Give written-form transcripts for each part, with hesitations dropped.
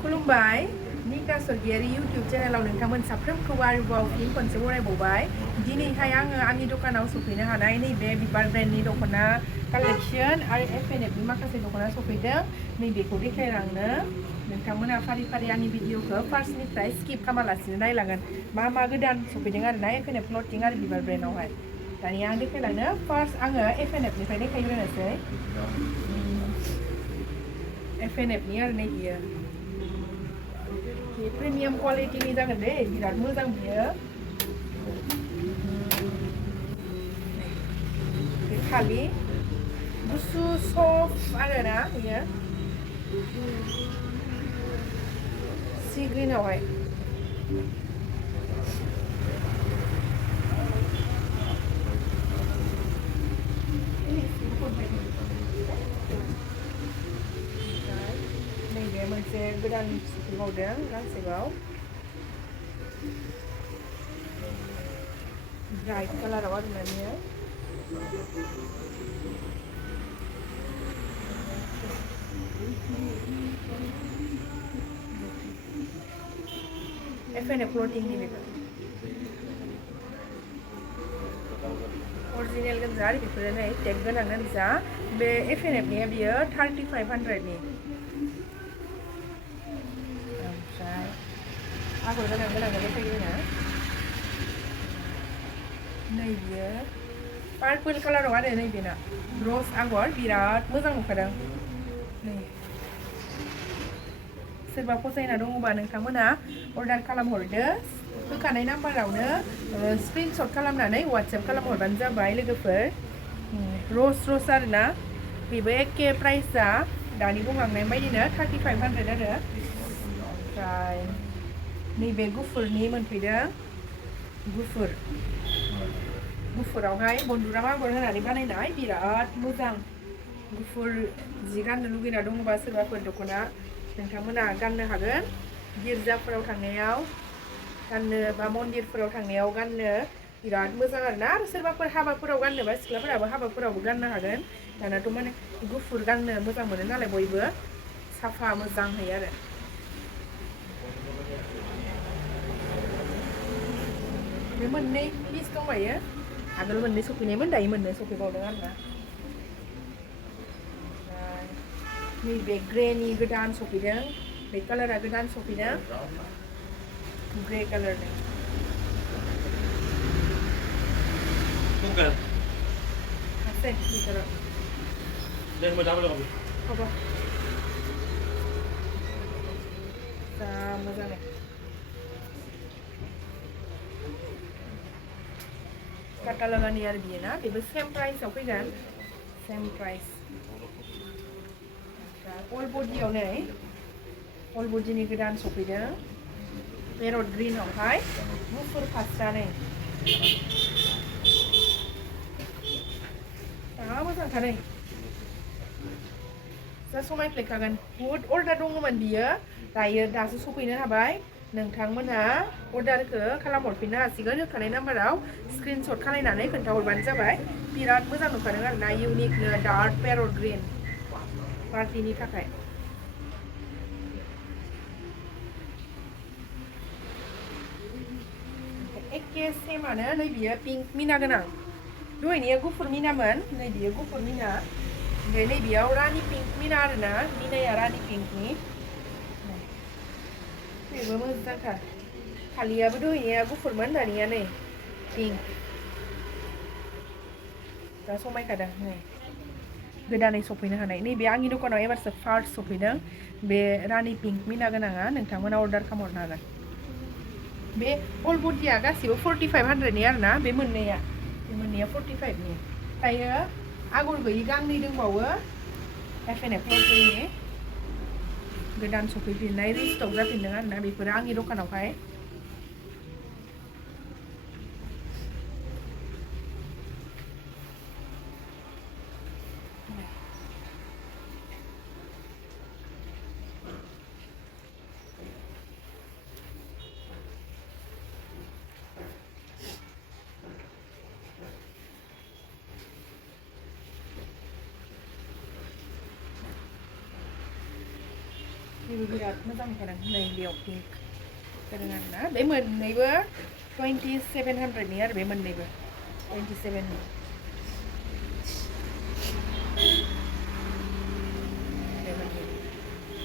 खुलुमबाय निका सरगियारि इउटिउब चेनेलाव नोंथांमोन साफ्रोमखौबो आरोबाव फिन खनसे बरायबावबाय दिनैहाय आङो आंनि दखानाव सफैनो हानाय नैबे बिबार ब्रेन्डनि दख'ना कालेक्शन आरो एफएनएफनि माखासे दख'ना सफैदों नैबेखौ देखायलांनो नोंथांमोना फारि फारि आंनि भिडिअखौ फार्स्टनिफ्राय स्किप खालामालासिनो नायलांगोन मा मा गोदान सफैदों आरोना एफएनएफ क्लथिं आरो बिबार ब्रेन्डआवहाय दानिया आं देखायलांनो फार्स्ट आङो एफएनएफनिफ्राय देखायग्रोनोसै एफएनएफनि आरो नै बियो प्रिमियाम क्वालिटिनि जागोन दे बिराद मोजां बियो खालि गुसु सफ्ट आरोना बियो सी ग्रीनावहाय नैबे मोनसे गोदान सफैबावदों गांसेबाव ब्राइट कालाराव आरोना बियो एफएनएफ क्लथिंनि बेखौ अरिजिनेल गोजा आरो बेफोरो नै टेग गोनां गोजा बे एफएनएफनिया बियो 3500नि ओमफ्राय आगर गोनां देखायग्रोनो नै बियो पार्पल कालाराव आरो नैबेना रज आगर बिराद मोजां नुखादों नै सोरबा फसायना दङबा नोंथांमोना अर्डार खालामहरदो होखानाय नाम्बारावनो स्क्रिनशट खालामनानै वाट्सएप खालामहरबानो जाबाय लोगोफोर रज आरोना बेबो एखे प्राइसआ दानि बुंलांनाय बायदिनो 3500 आरो ओमफ्राय नैबे गुफुरनि मोनफैदों गुफुरावहाय बन्दुराम आगर होनानै बानायनाय बिराद मोजां गुफुर जि गाननो लुगैना दङबा सोरबाफोर दख'ना नोंथांमोना गाननो हागोन गिर्जाफोराव थांनायाव गाननो बा मन्दिरफोराव थांनायाव गाननो बिराद मोजां आरोना आरो सोरबाफोर हाबाफोराव गाननोबा सिख्लाफोराबो हाबाफोरावबो गाननो हागोन दानाथ' माने गुफुर गाननो मोजां मोनो नालाय बयबो साफा मोजांहै आरो बे मोननै पिस दंबायो आगोल मोननै सफैनायमोन दायो मोननै सफैबावदों आरोना नैबे ग्रेनि गोदान सफैदों बे कालारा गोदान सफैदों ग्रे कालारनि আছে ভিতৰত হ'ব मोजां काटालगानि आरो बियो ना बेबो सेम प्राइसआव फैगोन सेम प्राइस अल बडियाव नै अल बडिनि गोदान सफैदों पेरट ग्रिनावहाय गुफुर फास्रा नै मोजांथार नै जा समायफ्लेखागोन बुहुद अर्डार दङमोन बियो दासो सफैनो हाबाय नोंथांमोना अर्डारखौ खालामहरफिननो हासिगोन होखानाय नाम्बाराव स्क्रिनशट खालामनानै खोन्थाहरबानो जाबाय बिराद मोजां नुखादों आरोना इउनिकनो डार्क पेरट ग्रिन पार्टिनि थाखाय एखे सेमानो नै बियो पिंक मिना गोनां दहायनिया गुफुर मिनामोन नै बियो गुफुर मिना ओमफ्राय नैबेयाव रानि पिंक मिना आरोना मिनाया रानि पिंकनि बेबो मोजांथार फालियाबो दहायनिया गुफुरमोन दानिया नै पिंक दा समायखादों नै गोदानै सफैनो हानाय नैबे आंनि दखानाव एबारसो फार्स्ट सफैदों बे रानि पिंक मिना गोनाङा नोंथांमोना अर्डार खालामहरनो हागोन बे अल बडिया गासिबो 4500नि आरोना बे मोननैया 45नि दायो आगर गैयि गांनै दंबावो एफएनएफ क्लथिंनि गोदान सफैफिननाय रिस्टक जाफिनदों आरोना बेफोरो आंनि दखानावहाय बेबो बिराद मोजां मोनखादों नै बेयाव पिंक जादों आरोना बे मोननैबो 2700नि आरो बे मोननैबो 27नि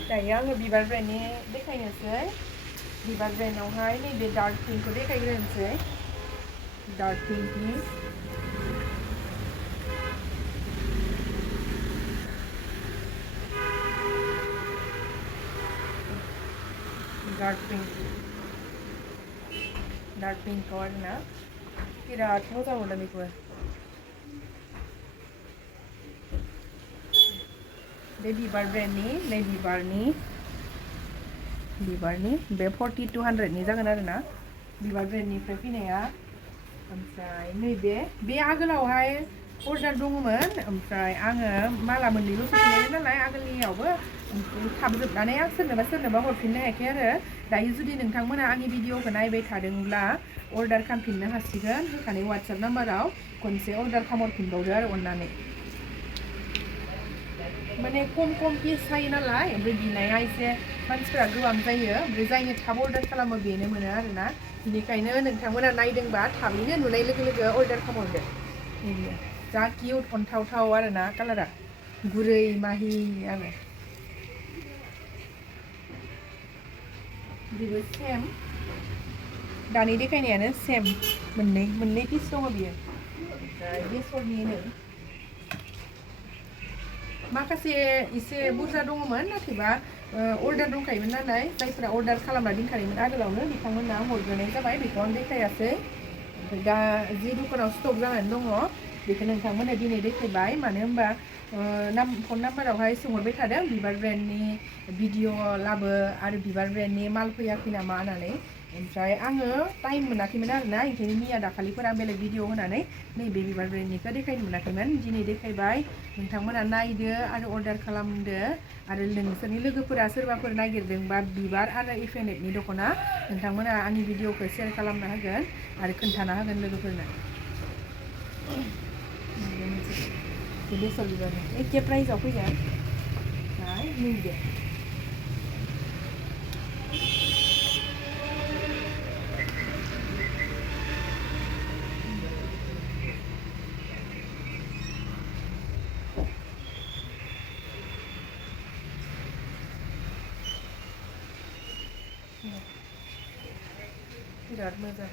दायो आङो बिबार ब्रेन्डनि देखायनोसै बिबार ब्रेन्डआवहाय नैबे डार्क पिंकखौ देखायग्रोनोसै डार्क पिंकनि डार्क पिंकआव आरोना बिराद मोजां मोनदों बेखौ बे बिबार ब्रेन्डनि नै बिबारनि बे 4200नि जागोन आरोना बिबार ब्रेन्डनिफ्राय फैनाया ओमफ्राय नैबे बे आगोलावहाय अर्डार दङमोन ओमफ्राय आङो माला मोननैबो सफैनाय नालाय आगोलनियावबो थाब जोबनानै आं सोरनोबा हरफिननो हायाखै आरो दायो जुदि नोंथांमोना आंनि भिडिअखौ नायबाय थादोंब्ला अर्डार खालामफिननो हासिगोन होखानाय वाट्सएप नाम्बाराव खनसे अर्डार खालामहरफिनबावदो आरो अननानै माने खम पिस जायो नालाय ओमफ्राय बिनाया एसे मानसिफोरा गोबां जायो ओमफ्राय जायनो थाब अर्डार खालामो बेनो मोनो आरोना बेनिखायनो नोंथांमोना नायदोंबा थाबैनो नुनाय लोगो लोगो अर्डार खालामहरदो बिदिनो जा किउट अन्थावथाव आरोना कालारा गुरै माहि आरो बेबो सेम दानि देखायनायानो सेम मोननै पिस दङ बियो ओमफ्राय बेसरनिनो माखासे एसे बुरजा दङमोन नाथायबा अर्डार दंखायोमोन नालाय जायफोरा अर्डार खालामना दोनखायोमोन आगोलावनो बिथांमोना हरग्रोनाय जाबाय बेखौ आं देखायासै ओमफ्राय दा जि दखानाव स्टक जानानै दङ बेखौ नोंथांमोना दिनै देखायबाय मानो होनबा फन नाम्बारावहाय सोंहरबाय थादों बिबार ब्रेन्डनि भिडिअ लाबो आरो बिबार ब्रेन्डनि माल फैयाखै नामा होननानै ओमफ्राय आङो टाइम मोनाखैमोन आरोना ओंखायनो मैया दाखालिफोरा बेलेग भिडिअ होनानै नैबे बिबार ब्रेन्डनिखौ देखायनो मोनाखैमोन दिनै देखायबाय नोंथांमोना नायदो आरो अर्डार खालामदो आरो नोंसोरनि लोगोफोरा सोरबाफोर नागिरदोंबा बिबार आरो इफेनेटनि दख'ना नोंथांमोना आंनि भिडिअखौ शेयार खालामना होगोन आरो खोन्थाना होगोन लोगोफोरनो बेसर बिबारनि एखे प्राइसआव फैगोन नैबे बिराद मोजां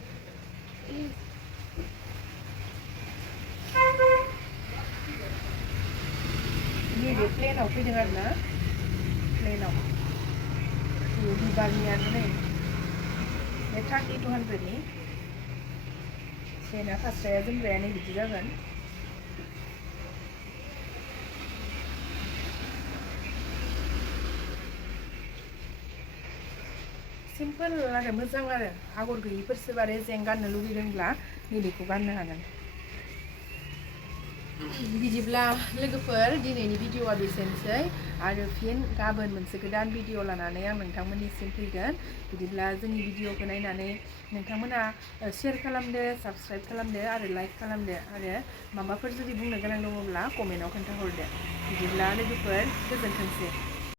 नैबे प्लेनाव फैदों आरोना प्लेनाव बिबारनियानो नै बे 3200नि सेना फास्राया जोमग्राया नै बिदि जागोन सिम्पोल आरो मोजां आरो आगर गैयिफोर सोरबा रेजें गाननो लुगैदोंब्ला नैबेखौ गाननो हागोन बिदिब्ला लोगोफोर दिनैनि भिडिअआ बेसेनोसै आरो फिन गाबोन मोनसे गोदान भिडिअ लानानै आं नोंथांमोननिसिम फैगोन बिदिब्ला जोंनि भिडिअखौ नायनानै नोंथांमोना शेयार खालामदो साबस्क्राइब खालामदो आरो लाइक खालामदो आरो माबाफोर जुदि बुंनो गोनां दङब्ला कमेन्टआव खोन्थाहरदो बिदिब्ला लोगोफोर गोजोनथोंसै